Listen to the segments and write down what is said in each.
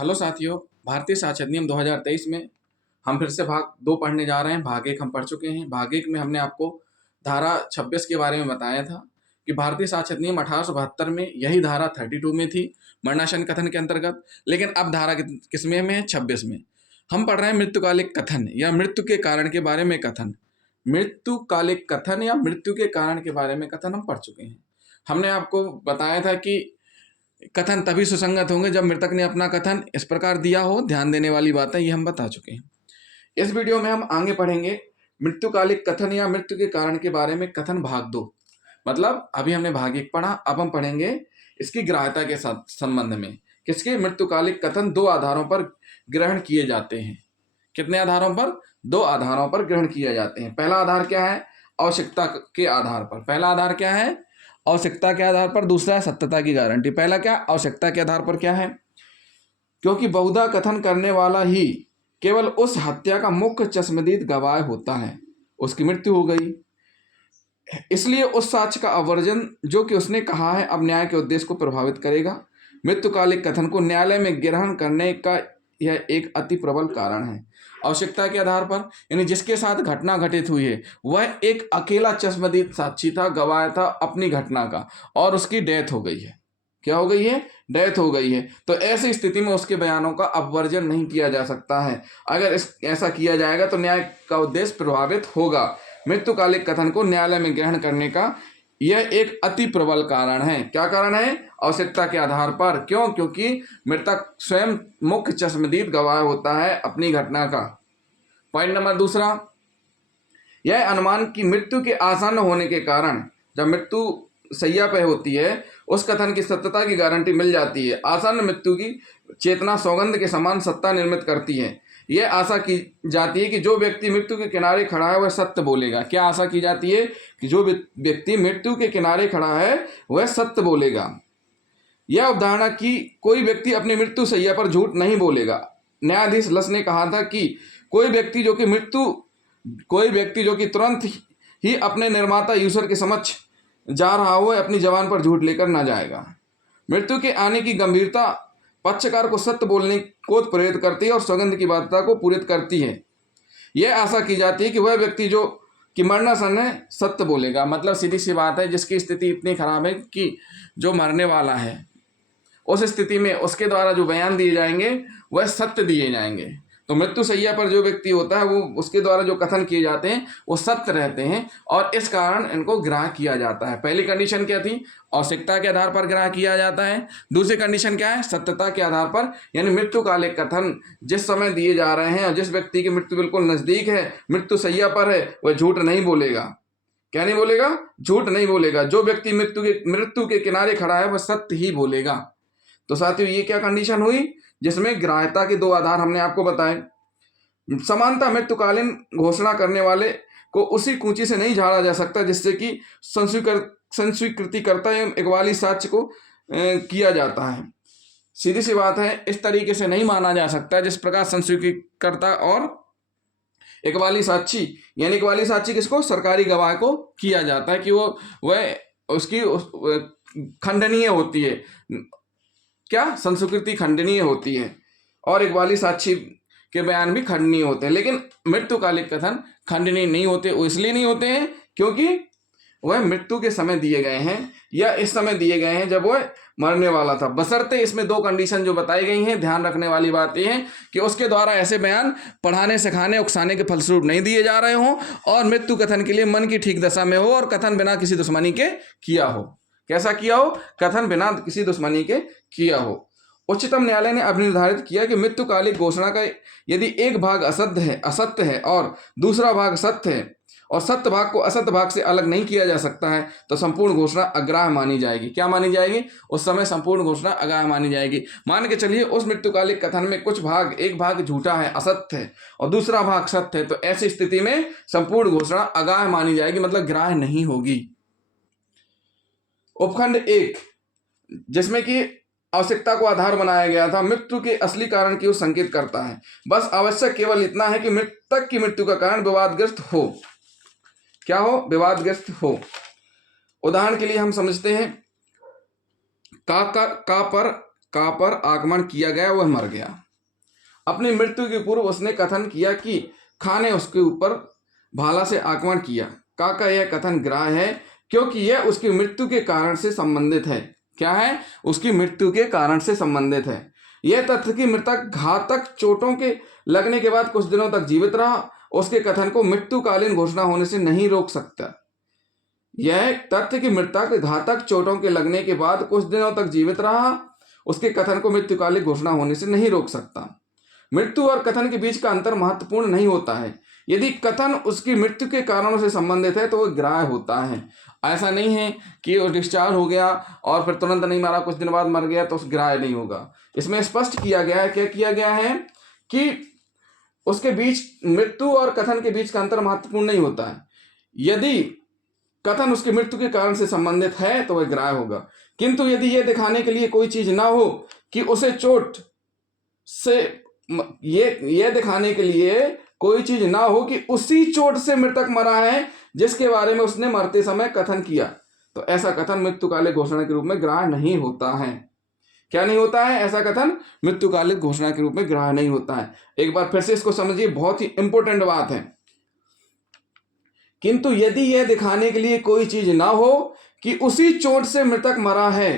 Hello साथियों, भारतीय साक्षर नियम 2023 में हम फिर से भाग 2 पढ़ने जा रहे हैं। भाग 1 हम पढ़ चुके हैं। भाग 1 में हमने आपको धारा 26 के बारे में बताया था कि भारतीय साक्षर नियम 1872 में यही धारा 32 में थी, वर्णाश्रम कथन के अंतर्गत। लेकिन अब धारा किसमें में है? 26 में। हम पढ़ रहे हैं मृत्युकालिक कथन या मृत्यु के कारण के बारे में कथन। मृत्युकालिक कथन या मृत्यु के कारण के बारे में कथन हम पढ़ चुके हैं। हमने आपको बताया था कि कथन तभी सुसंगत होंगे जब मृतक ने अपना कथन इस प्रकार दिया हो। ध्यान देने वाली बात है, ये हम बता चुके हैं। इस वीडियो में हम आगे पढ़ेंगे मृत्युकालिक कथन या मृत्यु के कारण के बारे में कथन भाग 2। मतलब अभी हमने भाग 1 पढ़ा, अब हम पढ़ेंगे इसकी ग्राह्यता के साथ संबंध में। किसके? मृत्युकालिक कथन 2 आधारों पर ग्रहण किए जाते हैं। कितने आधारों पर? 2 आधारों पर ग्रहण किए जाते हैं। पहला आधार क्या है? आवश्यकता के आधार पर। पहला आधार क्या है? आवश्यकता के आधार पर। दूसरा है सत्यता की गारंटी। पहला क्या? आवश्यकता के आधार पर। क्या है? क्योंकि बहुधा कथन करने वाला ही केवल उस हत्या का मुख्य चश्मदीद गवाह होता है, उसकी मृत्यु हो गई, इसलिए उस साक्ष्य का आवर्जन जो कि उसने कहा है अब न्याय के उद्देश्य को प्रभावित करेगा। मृत्युकालिक कथन को न्यायालय में ग्रहण करने का यह एक अति प्रबल कारण है। आवश्यकता के आधार पर, यानी जिसके साथ घटना घटित हुई है वह एक अकेला चश्मदीद साक्षी था, गवाह था अपनी घटना का, और उसकी डेथ हो गई है। क्या हो गई है? डेथ हो गई है। तो ऐसी स्थिति में उसके बयानों का अपवर्जन नहीं किया जा सकता है। अगर ऐसा किया जाएगा तो न्याय का उद्देश्य प्रभावित होगा। मृत्युकालिक कथन को न्यायालय में ग्रहण करने का यह एक अति प्रबल कारण है। क्या कारण है? आवश्यकता के आधार पर। क्यों? क्योंकि मृतक स्वयं मुख्य चश्मदीद गवाह होता है अपनी घटना का। पॉइंट नंबर 2, यह अनुमान की मृत्यु के आसन्न होने के कारण, जब मृत्यु शैया पे होती है उस कथन की सत्यता की गारंटी मिल जाती है। आसन्न मृत्यु की चेतना सौगंध के समान सत्ता निर्मित करती है। यह आशा की जाती है कि जो व्यक्ति मृत्यु के किनारे खड़ा है वह सत्य बोलेगा। क्या आशा की जाती है? कि जो व्यक्ति मृत्यु के किनारे खड़ा है वह सत्य बोलेगा। यह अवधारणा कि कोई व्यक्ति अपनी मृत्यु शैया पर झूठ नहीं बोलेगा। न्यायाधीश लस ने कहा था कि कोई व्यक्ति जो कि तुरंत ही अपने निर्माता ईश्वर के समक्ष जा रहा हो अपनी जबान पर झूठ लेकर ना जाएगा। मृत्यु के आने की गंभीरता पक्षकार को सत्य बोलने को प्रेरित करती है और सौगंध की बाध्यता को पूरित करती है। यह आशा की जाती है कि वह व्यक्ति जो कि मरणासन है सत्य बोलेगा। मतलब सीधी सी बात है, जिसकी स्थिति इतनी खराब है कि जो मरने वाला है उस स्थिति में उसके द्वारा जो बयान दिए जाएंगे वह सत्य दिए जाएंगे। तो मृत्यु शैया पर जो व्यक्ति होता है वो उसके द्वारा जो कथन किए जाते हैं वो सत्य रहते हैं, और इस कारण इनको ग्राह्य किया जाता है। पहली कंडीशन क्या थी? आवश्यकता के आधार पर ग्राह्य किया जाता है। दूसरी कंडीशन क्या है? सत्यता के आधार पर। यानी मृत्युकालिक कथन जिस समय दिए जा रहे हैं और जिस व्यक्ति की मृत्यु बिल्कुल नजदीक है, मृत्यु शैया पर है, वह झूठ नहीं बोलेगा। क्या नहीं बोलेगा? झूठ नहीं बोलेगा। जो व्यक्ति मृत्यु के किनारे खड़ा है वह सत्य ही बोलेगा। तो साथियों, ये क्या कंडीशन हुई जिसमें ग्राह्यता के 2 आधार हमने आपको बताए। समानता, मृत्युकालीन घोषणा करने वाले को उसी कूंची से नहीं झाड़ा जा सकता जिससे कि संस्वीकृतिकर्ता एवं इकबाली साक्ष्य को किया जाता है। सीधी सी बात है, इस तरीके से नहीं माना जा सकता जिस प्रकार संस्वीकृतिकर्ता और इकबाली साक्षी, यानी इकबाली साक्षी किसको? सरकारी गवाह को किया जाता है कि वह उसकी खंडनीय होती है। क्या? संस्वीकृति खंडनीय होती है और इकबाली साक्षी के बयान भी खंडनीय होते हैं। लेकिन मृत्युकालिक कथन खंडनीय नहीं होते। वो इसलिए नहीं होते हैं क्योंकि वह मृत्यु के समय दिए गए हैं या इस समय दिए गए हैं जब वह मरने वाला था। बशर्ते इसमें 2 कंडीशन जो बताई गई हैं। ध्यान रखने वाली बात यह है कि उसके द्वारा ऐसे बयान पढ़ाने, सिखाने, उकसाने के फलस्वरूप नहीं दिए जा रहे हों और मृत्यु कथन के लिए मन की ठीक दशा में हो और कथन बिना किसी दुश्मनी के किया हो। कैसा किया हो? कथन बिना किसी दुश्मनी के किया हो। उच्चतम न्यायालय ने अब निर्धारित किया कि मृत्युकालिक घोषणा का यदि एक भाग असत्य है और दूसरा भाग सत्य है और सत्य भाग को असत्य भाग से अलग नहीं किया जा सकता है तो संपूर्ण घोषणा अग्राह्य मानी जाएगी। क्या मानी जाएगी? उस समय संपूर्ण घोषणा अग्राह्य मानी जाएगी। मान के चलिए उस मृत्युकालिक कथन में एक भाग झूठा है, असत्य है, और दूसरा भाग सत्य है, तो ऐसी स्थिति में संपूर्ण घोषणा अग्राह्य मानी जाएगी, मतलब ग्राह्य नहीं होगी। उपखंड 1, जिसमें कि आवश्यकता को आधार बनाया गया था, मृत्यु के असली कारण की ओर संकेत करता है। बस आवश्यक केवल इतना है कि मृतक की मृत्यु का कारण विवादग्रस्त हो। क्या हो? विवादग्रस्त हो। उदाहरण के लिए हम समझते हैं का पर का पर आक्रमण किया गया, वह मर गया। अपनी मृत्यु के पूर्व उसने कथन किया कि खा ने उसके ऊपर भाला से आक्रमण किया। का का यह कथन ग्राह्य है क्योंकि यह उसकी मृत्यु के कारण से संबंधित है। क्या है? उसकी मृत्यु के कारण से संबंधित है। यह तथ्य कि मृतक घातक चोटों के लगने के बाद कुछ दिनों तक जीवित रहा, उसके कथन को मृत्युकालीन घोषणा होने से नहीं रोक सकता। यह तथ्य कि मृतक घातक चोटों के लगने के बाद कुछ दिनों तक जीवित रहा, उसके कथन को मृत्युकालीन घोषणा होने से नहीं रोक सकता। मृत्यु और कथन के बीच का अंतर महत्वपूर्ण नहीं होता है। यदि कथन उसकी मृत्यु के कारणों से संबंधित है तो वह ग्राह्य होता है। ऐसा नहीं है कि वो डिस्चार्ज हो गया और फिर तुरंत नहीं मारा, कुछ दिन बाद मर गया तो ग्राह्य नहीं होगा। इसमें स्पष्ट किया गया है, क्या किया गया है कि उसके बीच मृत्यु और कथन के बीच का अंतर महत्वपूर्ण नहीं होता है। यदि कथन उसकी मृत्यु के कारण से संबंधित है तो वह ग्राह्य होगा, किंतु यदि यह दिखाने के लिए कोई चीज ना हो कि उसे चोट से ये दिखाने के लिए कोई चीज ना हो कि उसी चोट से मृतक मरा है जिसके बारे में उसने मरते समय कथन किया, तो ऐसा कथन मृत्युकालिक घोषणा के रूप में ग्राह्य नहीं होता है। क्या नहीं होता है? ऐसा कथन मृत्युकालिक घोषणा के रूप में ग्राह्य नहीं होता है। एक बार फिर से इसको समझिए, बहुत ही इंपॉर्टेंट बात है। किंतु यदि यह दिखाने के लिए कोई चीज ना हो कि उसी चोट से मृतक मरा है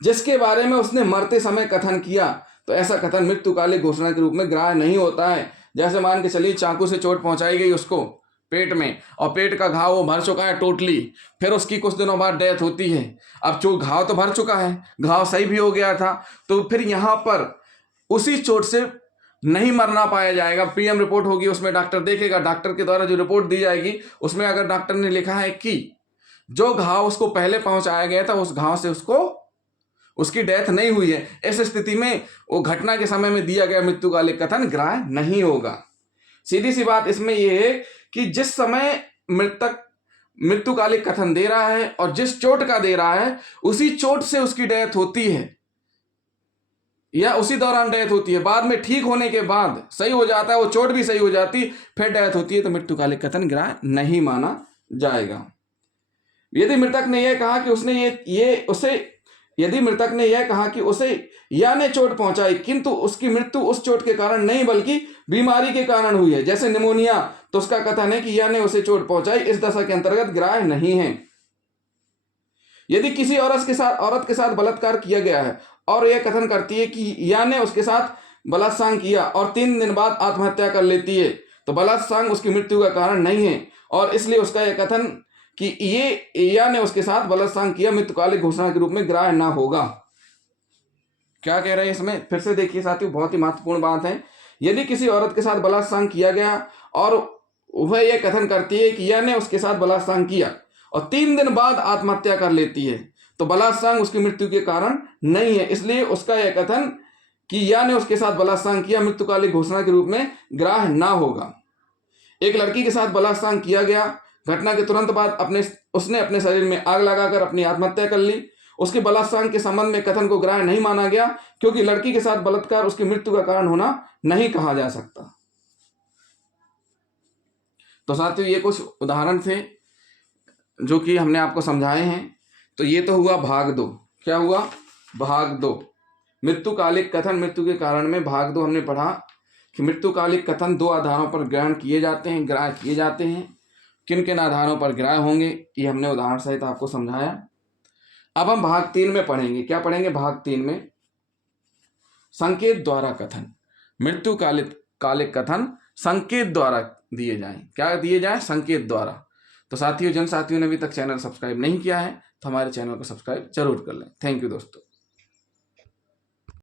जिसके बारे में उसने मरते समय कथन किया, तो ऐसा कथन मृत्युकालिक घोषणा के रूप में ग्राह्य नहीं होता है। जैसे मान के चलिए चाकू से चोट पहुंचाई गई उसको पेट में और पेट का घाव वो भर चुका है टोटली, फिर उसकी कुछ दिनों बाद डेथ होती है। अब जो घाव तो भर चुका है, घाव सही भी हो गया था, तो फिर यहाँ पर उसी चोट से नहीं मरना पाया जाएगा। पीएम रिपोर्ट होगी, उसमें डॉक्टर देखेगा, डॉक्टर के द्वारा जो रिपोर्ट दी जाएगी उसमें अगर डॉक्टर ने लिखा है कि जो घाव उसको पहले पहुंचाया गया था उस घाव से उसकी डेथ नहीं हुई है, इस स्थिति में वो घटना के समय में दिया गया मृत्युकालिक कथन ग्राह्य नहीं होगा। सीधी सी बात इसमें यह है कि जिस समय मृतक मृत्युकालिक कथन दे रहा है और जिस चोट का दे रहा है उसी चोट से उसकी डेथ होती है या उसी दौरान डेथ होती है, बाद में ठीक होने के बाद सही हो जाता है, वो चोट भी सही हो जाती, फिर डेथ होती है, तो मृत्युकालिक कथन ग्राह्य नहीं माना जाएगा। यदि मृतक ने यह कहा कि उसे या ने चोट पहुंचाई किंतु उसकी मृत्यु उस चोट के कारण नहीं बल्कि बीमारी के कारण हुई है, जैसे निमोनिया, तो उसका कथन है कि या ने उसे चोट पहुंचाई इस दशा के अंतर्गत ग्राह्य नहीं है। यदि किसी औरत के साथ बलात्कार किया गया है और यह कथन करती है कि या ने उसके साथ बलात्कार किया और 3 दिन बाद आत्महत्या कर लेती है, तो बलात्कार उसकी मृत्यु का कारण नहीं है और इसलिए उसका यह कथन कि ये या ने उसके साथ बलात्कार किया मृत्युकालिक घोषणा के रूप में ग्राह्य ना होगा। क्या कह रहे हैं इसमें? फिर से देखिए साथियों, बहुत ही महत्वपूर्ण बात है। यदि किसी औरत के साथ बलात्कार किया गया और वह यह कथन करती है कि या ने उसके साथ बलात्कार किया और 3 दिन बाद आत्महत्या कर लेती है, तो बलात्कार उसकी मृत्यु के कारण नहीं है, इसलिए उसका यह कथन कि या ने उसके साथ बलात्कार किया मृत्युकालिक घोषणा के रूप में ग्राह्य ना होगा। एक लड़की के साथ बलात्कार किया गया, घटना के तुरंत बाद उसने अपने शरीर में आग लगाकर अपनी आत्महत्या कर ली, उसके बलात्कार के संबंध में कथन को ग्राह्य नहीं माना गया क्योंकि लड़की के साथ बलात्कार उसकी मृत्यु का कारण होना नहीं कहा जा सकता। तो साथियों, ये कुछ उदाहरण थे जो कि हमने आपको समझाए हैं। तो ये तो हुआ भाग 2। क्या हुआ? भाग 2, मृत्युकालिक कथन मृत्यु के कारण में। भाग 2 हमने पढ़ा कि मृत्युकालिक कथन 2 आधारों पर ग्रहण किए जाते हैं, ग्राह्य किए जाते हैं। किन किन आधारों पर ग्राह्य होंगे ये हमने उदाहरण सहित आपको समझाया। अब हम भाग 3 में पढ़ेंगे। क्या पढ़ेंगे? भाग 3 में संकेत द्वारा कथन। मृत्युकालिक कथन संकेत द्वारा दिए जाएं। क्या दिए जाए? संकेत द्वारा। तो साथियों, जिन साथियों ने अभी तक चैनल सब्सक्राइब नहीं किया है तो हमारे चैनल को सब्सक्राइब जरूर कर लें। थैंक यू दोस्तों।